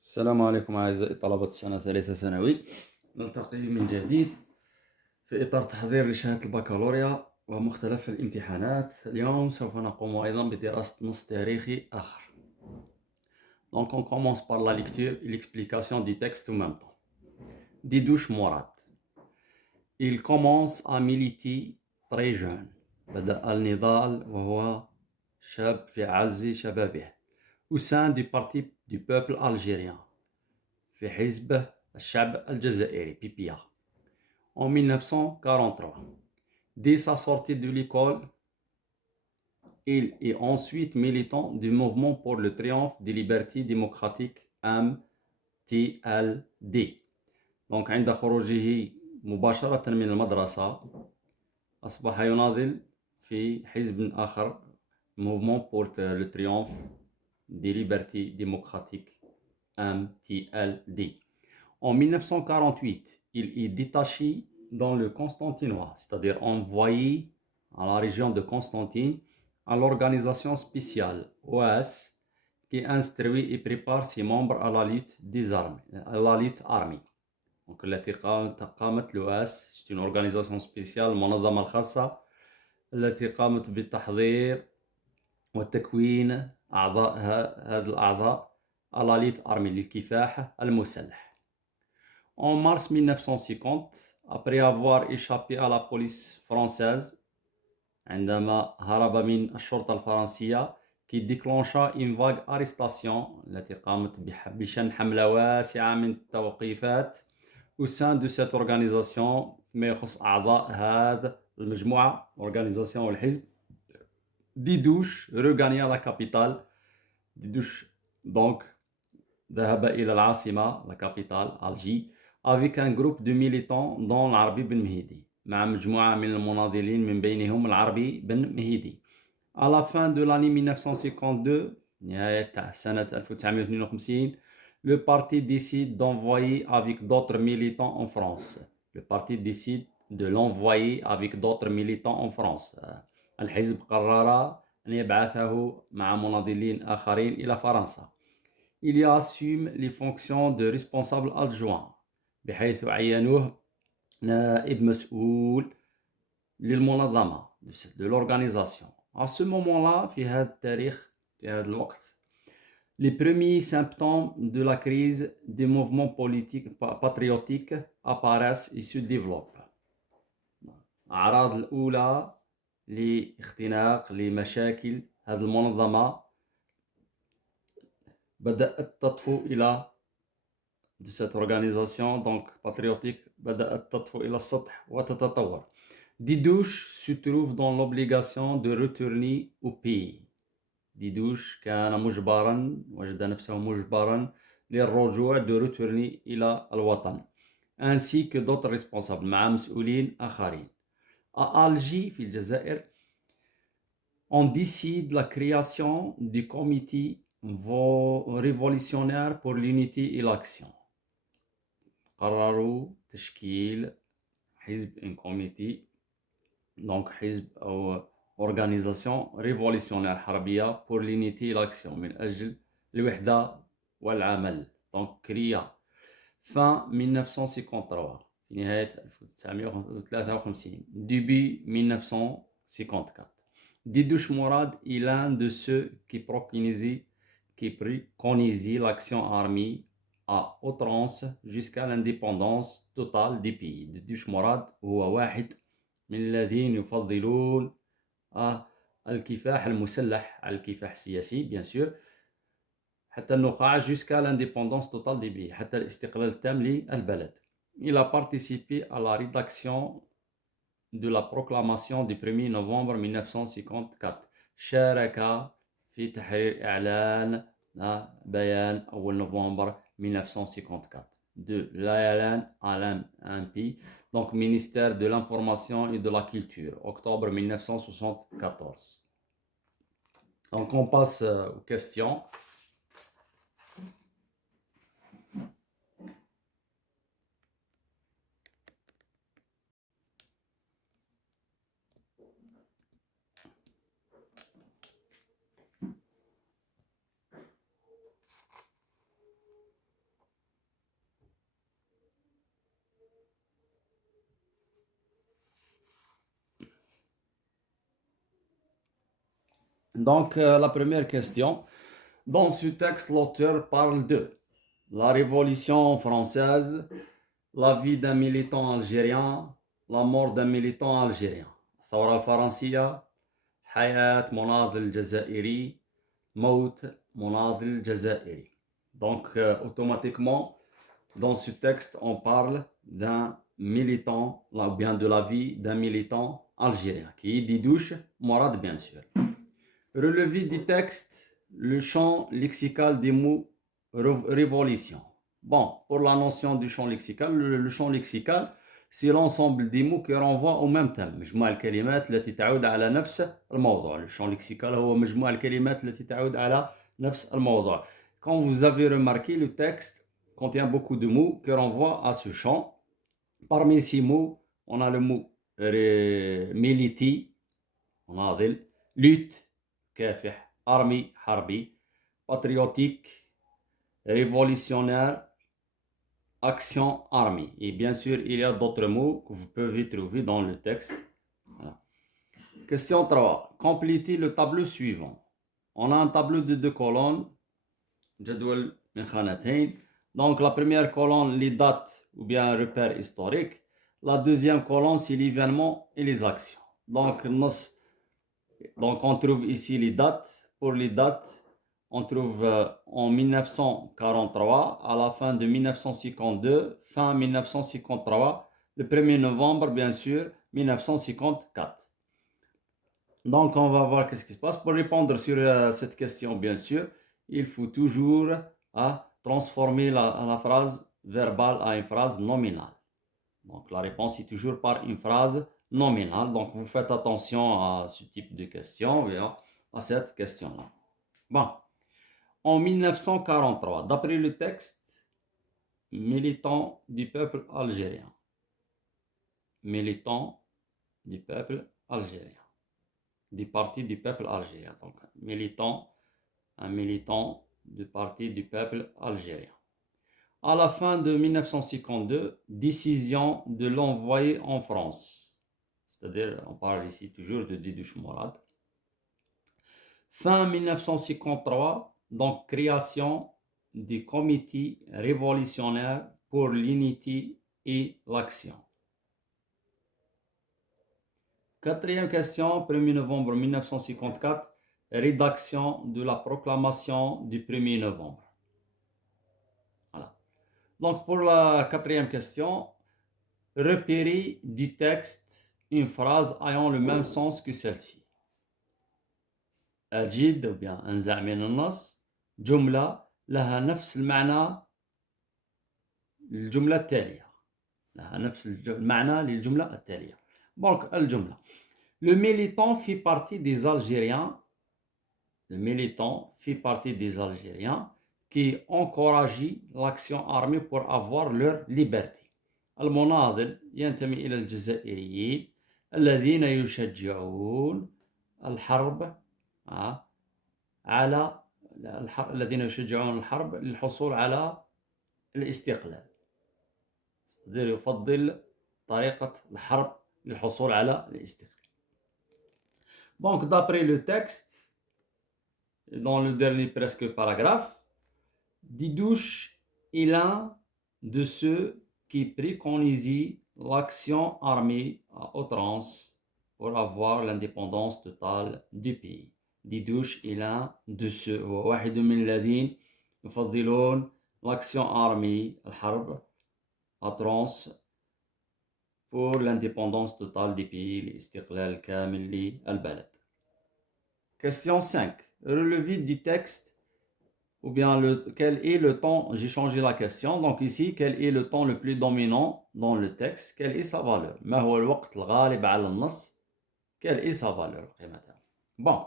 السلام عليكم أعزائي طلبة السنة ثالثة ثانوي. نلتقي من جديد في إطار تحضير لشهادة البكالوريا ومختلف الامتحانات. اليوم سوف نقوم أيضا بدراسة نص تاريخي آخر. Donc on commence par la lecture et l'explication du texte en même temps. Didouche Mourad. Il commence à militer très jeune. بدأ النضال وهو شاب في أعز شبابه au sein du parti du peuple algérien في حزب الشعب الجزائري PPA en 1943. Dès sa sortie de l'école, il est ensuite militant du mouvement pour le triomphe des libertés démocratiques MTLD. Donc عند خروجه مباشرة من المدرسة أصبح يناضل في حزب آخر Mouvement pour le triomphe des libertés démocratiques MTLD. En 1948, il est détaché dans le Constantinois, c'est-à-dire envoyé à la région de Constantine à l'organisation spéciale OAS qui instruit et prépare ses membres à la lutte des armées, à la lutte armée. Donc التي قامت l'OAS, c'est une organisation spéciale المنظمة الخاصة التي قامت بالتحضير وتكوين أعضاء هذه الأعضاء à la lutte armée للكفاح المسلح. En mars 1950, après avoir échappé à la police française, عندما هرب من الشرطة الفرنسية qui déclencha une vague arrestation التي قامت بشن حملة واسعة من التوقيفات au sein de cette organisation ما يخص أعضاء هذه المجموعة organisation والحزب. Didouche regagna la capitale. Didouche donc ذهب إلى العاصمة la capitale Alger avec un groupe de militants dont العربي بن مهيدي مع مجموعة من المناضلين من بينهم العربي بن مهيدي. À la fin de l'année 1952 نهاية سنة 1952 le parti décide d'envoyer avec d'autres militants en France. Le parti décide de l'envoyer avec d'autres militants en France. الحزب قرر أن يبعثه مع مناضلين آخرين إلى فرنسا. Il y assume les fonctions de responsable adjoint بحيث عينوه نائب مسؤول للمنظمة de l'organisation. À ce moment-là في هذا التاريخ في هذا الوقت les premiers symptômes de la crise des mouvements politiques patriotiques apparaissent et se développent. الأعراض الأولى لاختناق لمشاكل هذه المنظمة بدأت تطفو إلى de cette organisation donc patriotique بدأت تطفو إلى السطح وتتطور. Didouche se trouve dans l'obligation de retourner au pays. Didouche كان مجبرا وجد نفسه مجبرا للرجوع de retourner إلى الوطن ainsi que d'autres responsables مع مسؤولين آخرين. À Alger في الجزائر on décide la création du comité révolutionnaire pour l'unité et l'action. قرروا تشكيل حزب un comité donc حزب أو organisation révolutionnaire حربية pour l'unité et l'action من أجل الوحدة والعمل donc créa fin 1953 في نهاية 1953 début 1954. Didouche Mourad est l'un de ceux qui préconisait l'action armée à outrance jusqu'à l'indépendance totale des pays. Didouche Mourad هو واحد من الذين يفضلون الكفاح المسلح على الكفاح السياسي bien sûr حتى النخاع jusqu'à l'indépendance totale des pays حتى الاستقلال التام للبلد. Il a participé à la rédaction de la proclamation du 1er novembre 1954. شارك في تحرير إعلان بيان أول نوفمبر 1954 de l'ALN à l'MP, donc ministère de l'information et de la culture, octobre 1974. Donc on passe aux questions. Donc, la première question. Dans ce texte, l'auteur parle de la Révolution française, la vie d'un militant algérien, la mort d'un militant algérien. الثورة الفرنسية, حياة مناضل الجزائري, موت مناضل الجزائري. Donc, automatiquement, dans ce texte, on parle d'un militant, ou bien de la vie d'un militant algérien, qui est Didouche Morad, bien sûr. Relevé du texte, le champ lexical des mots révolution. Bon, pour la notion du champ lexical, le champ lexical, c'est l'ensemble des mots qui renvoient au même thème. مجموع الكلمات التي تعود على نفس الموضوع. Le champ lexical هو مجموع الكلمات التي تعود على نفس الموضوع. Quand vous avez remarqué, le texte contient beaucoup de mots qui renvoient à ce champ. Parmi ces mots, on a le mot militi, مناضل, lutte, كافح, armée, harbi, patriotique, révolutionnaire, action, armée. Et bien sûr, il y a d'autres mots que vous pouvez trouver dans le texte. Voilà. Question 3. Complétez le tableau suivant. On a un tableau de 2 colonnes. جدول من خانتين. Donc la première colonne, les dates ou bien repères historiques. La deuxième colonne, c'est l'événement et les actions. Donc on trouve ici les dates. Pour les dates, on trouve en 1943, à la fin de 1952, fin 1953, le 1er novembre, bien sûr, 1954. Donc, on va voir qu'est-ce qui se passe. Pour répondre sur cette question, bien sûr, il faut toujours transformer la phrase verbale à une phrase nominale. Donc, la réponse est toujours par une phrase nominale. Donc, vous faites attention à ce type de question, à cette question-là. Bon. En 1943, d'après le texte, militant du peuple algérien. Militant du peuple algérien. Du parti du peuple algérien. Donc, un militant du parti du peuple algérien. À la fin de 1952, décision de l'envoyer en France. C'est-à-dire, on parle ici toujours de Didouche Morad. Fin 1953, donc création du comité révolutionnaire pour l'unité et l'action. Quatrième question, 1er novembre 1954, rédaction de la proclamation du 1er novembre. Voilà. Donc pour la quatrième question, repérer du texte une phrase ayant le même sens que celle-ci. أجد ou bien أنزع من النص جملة لها نفس المعنى للجملة التالية. لها نفس المعنى للجملة التالية. Donc, الجملة. Le militant fait partie des Algériens. Le militant fait partie des Algériens qui encouragent l'action armée pour avoir leur liberté. المناضل ينتمي إلى الجزائريين الذين يشجعون الحرب الذين يشجعون الحرب للحصول على الاستقلال. c'est-à-dire يفضل طريقة الحرب للحصول على الاستقلال. Donc d'après le texte, dans le dernier presque paragraphe, Didouche est l'un de ceux qui préconisent l'action armée à outrance pour avoir l'indépendance totale du pays. Didouche est l'un de ceux واحد من الذين يفضلون l'action armée الحرب à outrance pour l'indépendance totale du pays الاستقلال الكامل للبلد. Question 5. Relevé du texte ou bien quel est le ton, j'ai changé la question, donc ici, quel est le ton le plus dominant dans le texte, quelle est sa valeur? ما هو الوقت الغالب على النص? Quelle est sa valeur? Bon,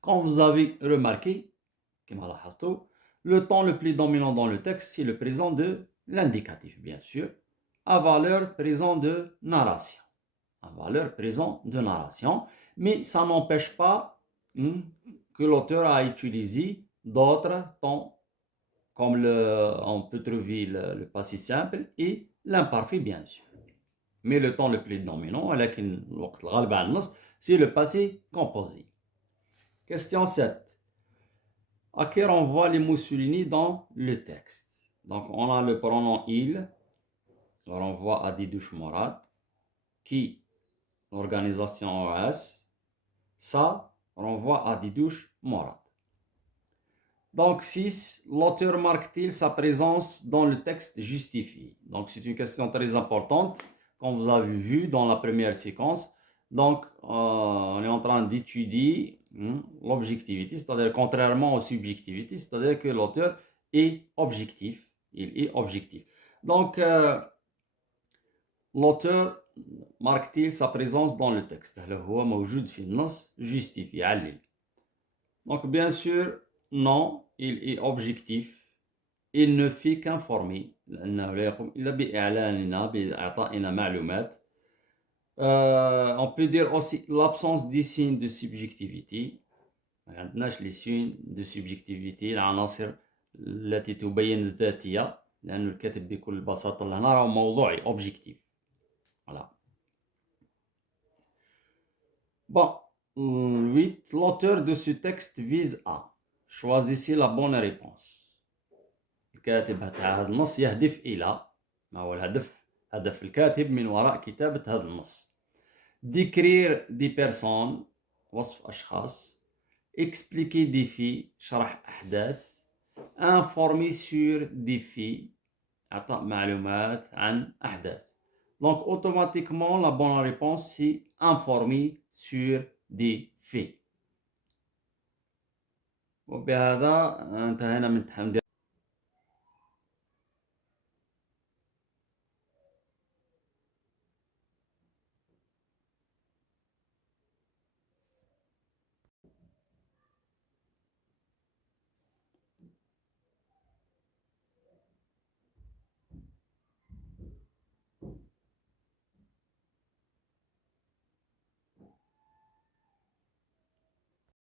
quand vous avez remarqué, le ton le plus dominant dans le texte, c'est le présent de l'indicatif, bien sûr, à valeur présent de narration. À valeur présent de narration, mais ça n'empêche pas que l'auteur a utilisé d'autres tons, comme on peut trouver le passé simple et l'imparfait, bien sûr. Mais le ton le plus dominant, c'est le passé composé. Question 7. À qui renvoie les Mussolini dans le texte? Donc, on a le pronom il, le renvoie à Didouche Morad, qui, l'organisation OS, ça renvoie à Didouche Morad. Donc 6, l'auteur marque-t-il sa présence dans le texte justifié? Donc c'est une question très importante, comme vous avez vu dans la première séquence. Donc on est en train d'étudier l'objectivité, c'est-à-dire contrairement aux subjectivités, c'est-à-dire que l'auteur est objectif. Il est objectif. Donc l'auteur marque-t-il sa présence dans le texte? هل هو موجود في النص justifié علل. Donc bien sûr, non, il est objectif. Il ne fait qu'informer لأنه لا يقوم إلا بإعلاننا بإعطائنا معلومات. On peut dire aussi l'absence des signes de subjectivité. ما عندناش les signes de subjectivité العناصر التي تبين الذاتية لأن الكاتب بكل بساطة هنا راه موضوعي objectif. Voilà. Bon, 8. L'auteur de ce texte vise à. Choisissez la bonne réponse. الكاتب تاع هذا النص يهدف إلى. ما هو الهدف؟ هدف الكاتب من وراء كتابة هذا النص. Décrire des personnes. وصف أشخاص. Expliquer des faits. شرح أحداث. Informer sur des faits. إعطاء معلومات عن أحداث. Donc automatiquement la bonne réponse c'est informer sur des faits. وبهذا انتهينا من